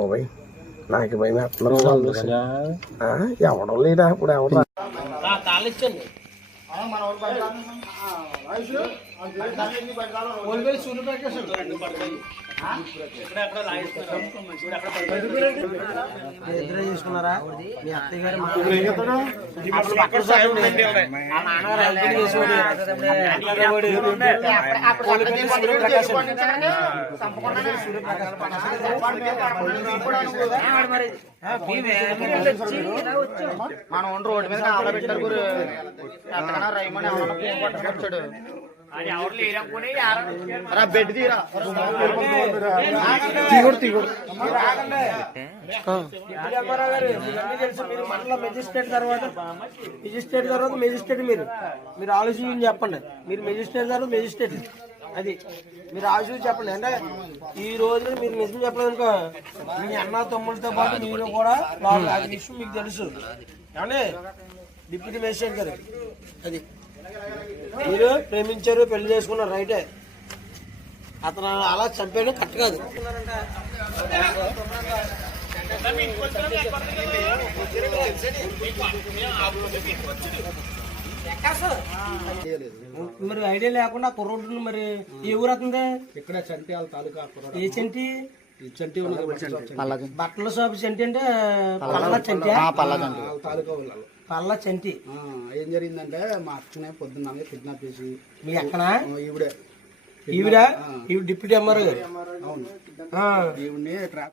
బాబాయ్ నాకు భయం వేస్తున్నారు వాళ్ళు చూసి ఎవడం లేదా ఇప్పుడు ఎవరు చేసుకున్నారా మీ అత్తయ్య గారు మనం రోడ్డు మీద ఆడబెట్టారు రైమని పట్టుకొచ్చాడు బెడ్ తీరా మండల మెజిస్ట్రేట్ తర్వాత మెజిస్ట్రేట్ మీరు ఆలోచించి చెప్పండి. మీరు మెజిస్ట్రేట్ తర్వాత మెజిస్ట్రేట్ అది మీరు ఆలోచించి చెప్పండి. అంటే ఈ రోజు మీరు నిజం చెప్పలేదనుకో మీ అన్న తమ్ముళ్ళతో పాటు మీరు కూడా అది విషయం మీకు తెలుసు. అంటే డిప్యూటీ మేజిస్ట్రేట్ గారు అది మీరు ప్రేమించారు, పెళ్లి చేసుకున్నారు, రైటే. అతను అలా చంపేయడం కరెక్ట్ కాదు. మరి ఐడియా లేకుండా కుర్రోడ్డు మరి ఏ ఊరు అవుతుంది? ఇక్కడ చంటియాల తాలూకా. ఏ చంటి? చంటి బట్టల షాప్ చంటి అంటే పల్ల చంటి తాలూకా పల్ల చంటి. ఏం జరిగిందంటే మా అక్కనే పొద్దున్న కిడ్నాప్ చేసి మీ అక్కన ఈవిడ ఈవిడ డిప్యూటీ ఎంఆర్ఓ గారు. అవును ఈవిడ్ని